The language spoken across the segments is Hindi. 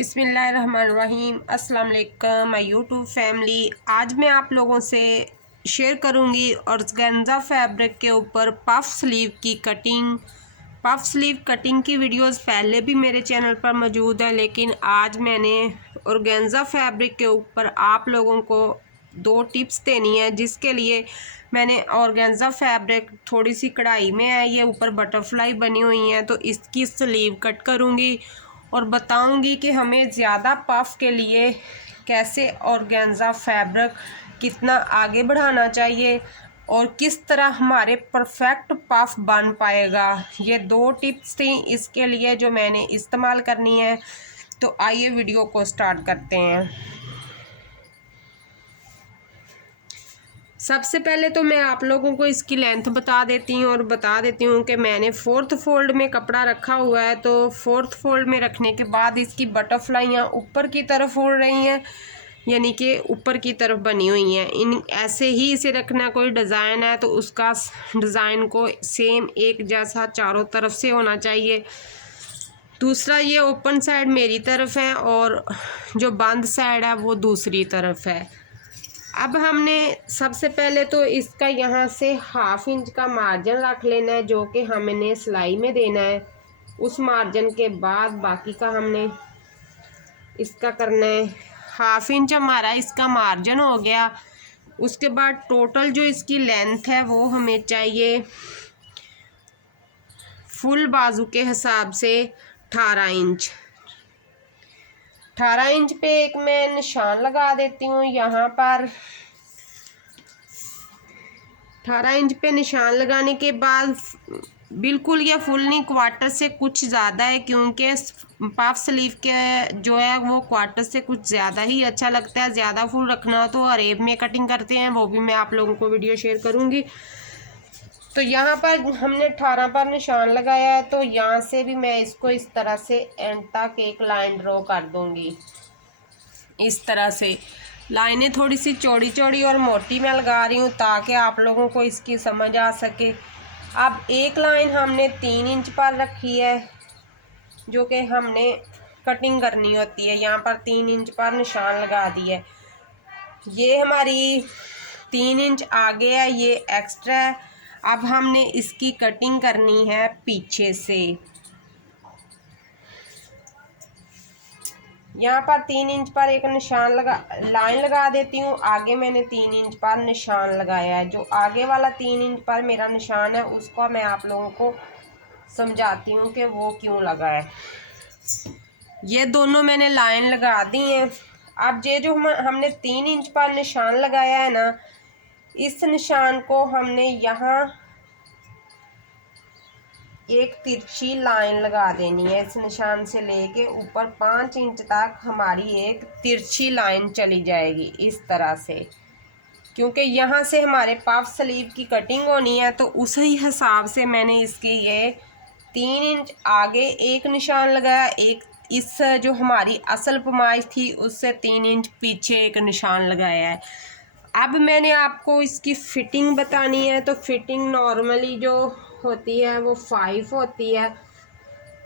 बिस्मिल्लाहिर्रहमानिर्रहीम। अस्सलाम वालेकुम माय यूट्यूब फैमिली। आज मैं आप लोगों से शेयर करूंगी ऑर्गेन्जा फैब्रिक के ऊपर पफ स्लीव कटिंग की वीडियोस पहले भी मेरे चैनल पर मौजूद है, लेकिन आज मैंने ऑर्गेन्जा फैब्रिक के ऊपर आप लोगों को 2 टिप्स देनी है, जिसके लिए मैंने ऑर्गेन्जा फैब्रिक थोड़ी सी कढ़ाई में है, ये ऊपर बटरफ्लाई बनी हुई हैं, तो इसकी स्लीव कट करूँगी और बताऊंगी कि हमें ज़्यादा पफ के लिए कैसे ऑर्गेन्जा फैब्रिक कितना आगे बढ़ाना चाहिए और किस तरह हमारे परफेक्ट पफ बन पाएगा। ये 2 टिप्स थी इसके लिए जो मैंने इस्तेमाल करनी है। तो आइए वीडियो को स्टार्ट करते हैं। सबसे पहले तो मैं आप लोगों को इसकी लेंथ बता देती हूँ और बता देती हूँ कि मैंने 4th फोल्ड में कपड़ा रखा हुआ है। तो 4th फोल्ड में रखने के बाद इसकी बटरफ्लाइयाँ ऊपर की तरफ उड़ रही हैं, यानी कि ऊपर की तरफ बनी हुई हैं। इन ऐसे ही इसे रखना। कोई डिज़ाइन है तो उसका डिज़ाइन को सेम एक जैसा चारों तरफ से होना चाहिए। दूसरा, ये ओपन साइड मेरी तरफ है और जो बंद साइड है वो दूसरी तरफ है। अब हमने सबसे पहले तो इसका यहाँ से 1/2 इंच का मार्जिन रख लेना है, जो कि हमने सिलाई में देना है। उस मार्जिन के बाद बाकी का हमने इसका करना है। 1/2 इंच हमारा इसका मार्जिन हो गया। उसके बाद टोटल जो इसकी लेंथ है वो हमें चाहिए फुल बाजू के हिसाब से 18 इंच। 18 इंच पे एक मैं निशान लगा देती हूँ। यहाँ पर 18 इंच पे निशान लगाने के बाद बिल्कुल ये फुल नहीं, क्वार्टर से कुछ ज़्यादा है, क्योंकि पफ स्लीव के जो है वो क्वार्टर से कुछ ज़्यादा ही अच्छा लगता है। ज़्यादा फुल रखना तो अरेब में कटिंग करते हैं, वो भी मैं आप लोगों को वीडियो शेयर करूँगी। तो यहाँ पर हमने 18 पर निशान लगाया है, तो यहाँ से भी मैं इसको इस तरह से एंड तक एक लाइन ड्रॉ कर दूँगी। इस तरह से लाइनें थोड़ी सी चौड़ी चौड़ी और मोटी मैं लगा रही हूँ ताकि आप लोगों को इसकी समझ आ सके। अब एक लाइन हमने 3 इंच पर रखी है, जो कि हमने कटिंग करनी होती है। यहाँ पर 3 इंच पर निशान लगा दिया है। ये हमारी 3 इंच आगे है, ये एक्स्ट्रा है। अब हमने इसकी कटिंग करनी है पीछे से। यहाँ पर 3 इंच पर एक निशान लाइन लगा देती हूँ। आगे मैंने 3 इंच पर निशान लगाया है। जो आगे वाला 3 इंच पर मेरा निशान है उसको मैं आप लोगों को समझाती हूँ कि वो क्यों लगा है। ये दोनों मैंने लाइन लगा दी हैं। अब ये जो हमने 3 इंच पर निशान लगाया है ना, इस निशान को हमने यहाँ एक तिरछी लाइन लगा देनी है। इस निशान से लेके ऊपर 5 इंच तक हमारी एक तिरछी लाइन चली जाएगी इस तरह से, क्योंकि यहाँ से हमारे पफ स्लीव की कटिंग होनी है। तो उसी हिसाब से मैंने इसकी ये 3 इंच आगे एक निशान लगाया, एक इस जो हमारी असल पमाइश थी उससे 3 इंच पीछे एक निशान लगाया है। अब मैंने आपको इसकी फिटिंग बतानी है। तो फिटिंग नॉर्मली जो होती है वो 5 होती है,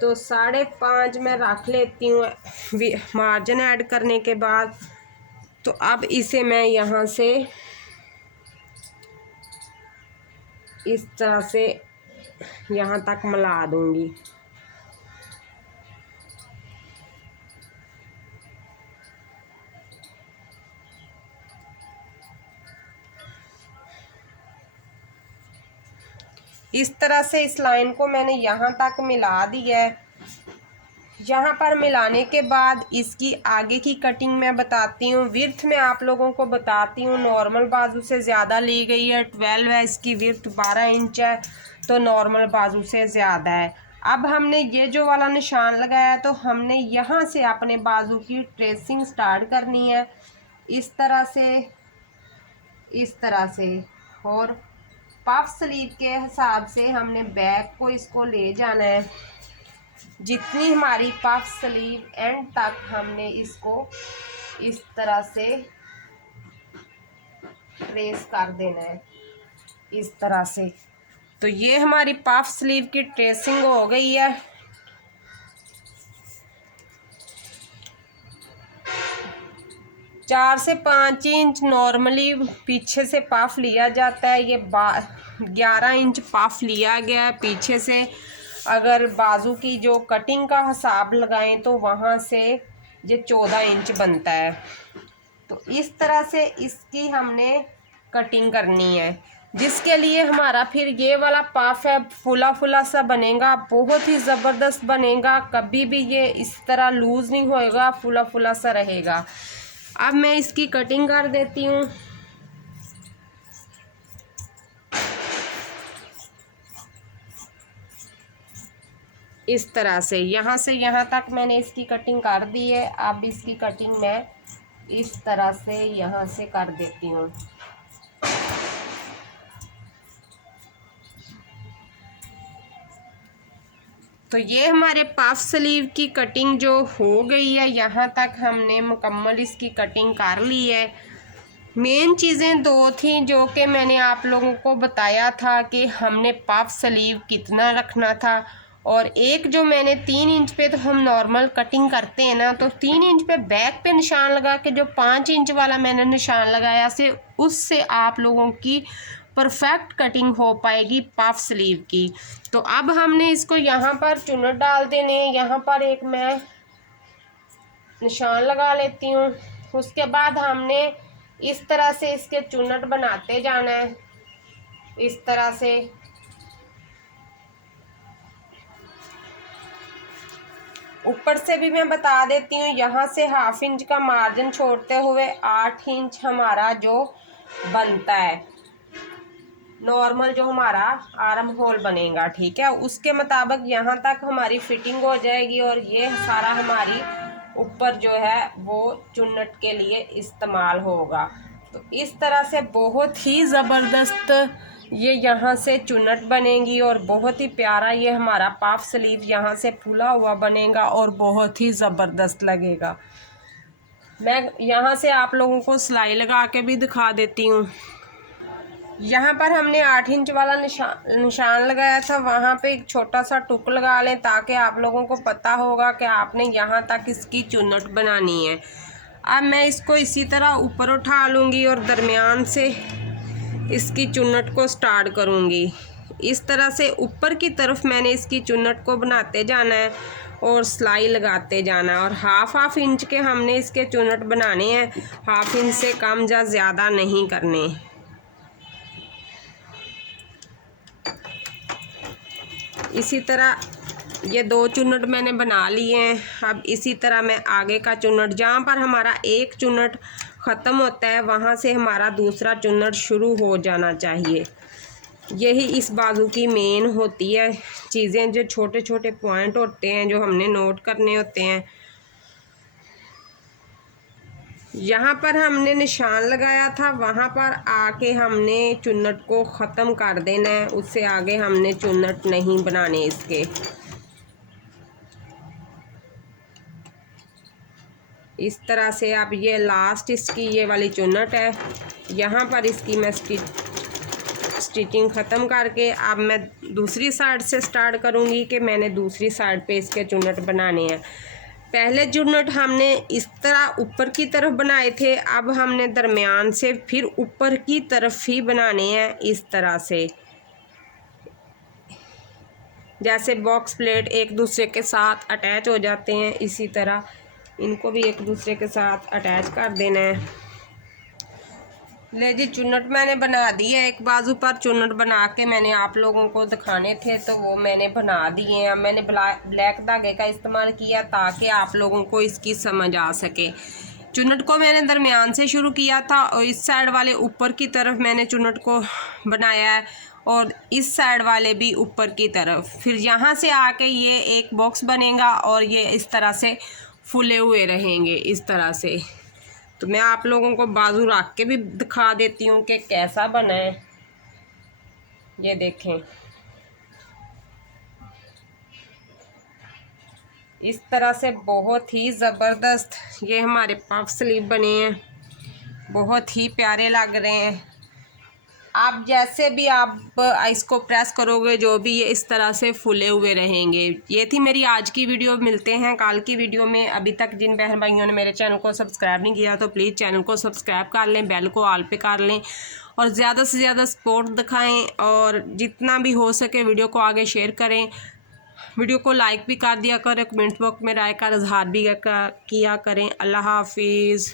तो 5.5 मैं रख लेती हूँ मार्जिन ऐड करने के बाद। तो अब इसे मैं यहाँ से इस तरह से यहाँ तक मिला दूँगी। इस तरह से इस लाइन को मैंने यहाँ तक मिला दिया है। यहाँ पर मिलाने के बाद इसकी आगे की कटिंग मैं बताती हूँ। विड्थ में आप लोगों को बताती हूँ, नॉर्मल बाजू से ज़्यादा ली गई है। 12 है इसकी विड्थ, 12 इंच है, तो नॉर्मल बाजू से ज़्यादा है। अब हमने ये जो वाला निशान लगाया तो हमने यहाँ से अपने बाजू की ट्रेसिंग स्टार्ट करनी है, इस तरह से, इस तरह से। और पफ स्लीव के हिसाब से हमने बैक को इसको ले जाना है। जितनी हमारी पफ स्लीव एंड तक हमने इसको इस तरह से ट्रेस कर देना है, इस तरह से। तो ये हमारी पफ स्लीव की ट्रेसिंग हो गई है। 4 से 5 इंच नॉर्मली पीछे से पफ लिया जाता है। ये 11 इंच पफ लिया गया है पीछे से। अगर बाजू की जो कटिंग का हिसाब लगाएं तो वहाँ से ये 14 इंच बनता है। तो इस तरह से इसकी हमने कटिंग करनी है, जिसके लिए हमारा फिर ये वाला पफ है फुला फुला सा बनेगा, बहुत ही ज़बरदस्त बनेगा। कभी भी ये इस तरह लूज़ नहीं होएगा, फुला फुला सा रहेगा। अब मैं इसकी कटिंग कर देती हूँ। इस तरह से यहाँ तक मैंने इसकी कटिंग कर दी है। अब इसकी कटिंग मैं इस तरह से यहाँ से कर देती हूँ। तो ये हमारे पफ स्लीव की कटिंग जो हो गई है, यहाँ तक हमने मुकम्मल इसकी कटिंग कर ली है। मेन चीज़ें दो थी जो कि मैंने आप लोगों को बताया था कि हमने पफ स्लीव कितना रखना था, और एक जो मैंने 3 इंच पे तो हम नॉर्मल कटिंग करते हैं ना, तो 3 इंच पे बैक पे निशान लगा के जो 5 इंच वाला मैंने निशान लगाया से उससे आप लोगों की परफेक्ट कटिंग हो पाएगी पफ स्लीव की। तो अब हमने इसको यहाँ पर चुन्नट डाल देने हैं। यहाँ पर एक मैं निशान लगा लेती हूँ। उसके बाद हमने इस तरह से इसके चुन्नट बनाते जाना है, इस तरह से। ऊपर से भी मैं बता देती हूँ, यहाँ से 1/2 इंच का मार्जिन छोड़ते हुए 8 इंच हमारा जो बनता है नॉर्मल, जो हमारा आर्म होल बनेगा, ठीक है, उसके मुताबिक यहाँ तक हमारी फिटिंग हो जाएगी। और ये सारा हमारी ऊपर जो है वो चुन्नट के लिए इस्तेमाल होगा। तो इस तरह से बहुत ही ज़बरदस्त ये यहाँ से चुन्नट बनेगी और बहुत ही प्यारा ये हमारा पफ स्लीव यहाँ से फूला हुआ बनेगा और बहुत ही ज़बरदस्त लगेगा। मैं यहाँ से आप लोगों को सिलाई लगा के भी दिखा देती हूँ। यहाँ पर हमने 8 इंच वाला निशान लगाया था, वहाँ पे एक छोटा सा टुक लगा लें ताकि आप लोगों को पता होगा कि आपने यहाँ तक इसकी चुन्नट बनानी है। अब मैं इसको इसी तरह ऊपर उठा लूँगी और दरमियान से इसकी चुन्नट को स्टार्ट करूँगी। इस तरह से ऊपर की तरफ मैंने इसकी चुन्नट को बनाते जाना है और सिलाई लगाते जाना है। और 1/2 इंच के हमने इसके चुन्नट बनाने हैं, 1/2 इंच से कम या ज़्यादा नहीं करने। इसी तरह ये 2 चुन्नट मैंने बना लिए हैं। अब इसी तरह मैं आगे का चुन्नट, जहाँ पर हमारा एक चुन्नट ख़त्म होता है वहाँ से हमारा दूसरा चुन्नट शुरू हो जाना चाहिए। यही इस बाजू की मेन होती है चीज़ें, जो छोटे छोटे पॉइंट होते हैं जो हमने नोट करने होते हैं। यहाँ पर हमने निशान लगाया था, वहाँ पर आके हमने चुन्नट को ख़त्म कर देना है, उससे आगे हमने चुन्नट नहीं बनाने इसके। इस तरह से अब ये लास्ट इसकी ये वाली चुन्नट है, यहाँ पर इसकी मैं स्टिचिंग ख़त्म करके अब मैं दूसरी साइड से स्टार्ट करूँगी कि मैंने दूसरी साइड पे इसके चुन्नट बनाने हैं। पहले चुन्नट हमने इस तरह ऊपर की तरफ बनाए थे, अब हमने दरमियान से फिर ऊपर की तरफ ही बनाने हैं। इस तरह से जैसे बॉक्स प्लेट एक दूसरे के साथ अटैच हो जाते हैं, इसी तरह इनको भी एक दूसरे के साथ अटैच कर देना है। ले जी, चुन्नट मैंने बना दी है। एक बाजू पर चुन्नट बना के मैंने आप लोगों को दिखाने थे तो वो मैंने बना दिए हैं। अब मैंने ब्लैक धागे का इस्तेमाल किया ताकि आप लोगों को इसकी समझ आ सके। चुन्नट को मैंने दरमियान से शुरू किया था और इस साइड वाले ऊपर की तरफ मैंने चुन्नट को बनाया है और इस साइड वाले भी ऊपर की तरफ। फिर यहाँ से आके ये एक बॉक्स बनेगा और ये इस तरह से फूले हुए रहेंगे इस तरह से। तो मैं आप लोगों को बाजू रख के भी दिखा देती हूँ कि कैसा बना है। ये देखें, इस तरह से बहुत ही ज़बरदस्त ये हमारे पफ स्लीव बने हैं, बहुत ही प्यारे लग रहे हैं। आप जैसे भी आप इसको प्रेस करोगे जो भी ये इस तरह से फूले हुए रहेंगे। ये थी मेरी आज की वीडियो, मिलते हैं कल की वीडियो में। अभी तक जिन बहन भाइयों ने मेरे चैनल को सब्सक्राइब नहीं किया तो प्लीज़ चैनल को सब्सक्राइब कर लें, बेल को ऑल पे कर लें और ज़्यादा से ज़्यादा सपोर्ट दिखाएं और जितना भी हो सके वीडियो को आगे शेयर करें। वीडियो को लाइक भी कर दिया करें, कमेंट बॉक्स में राय का इजहार भी किया करें। अल्लाह हाफिज़।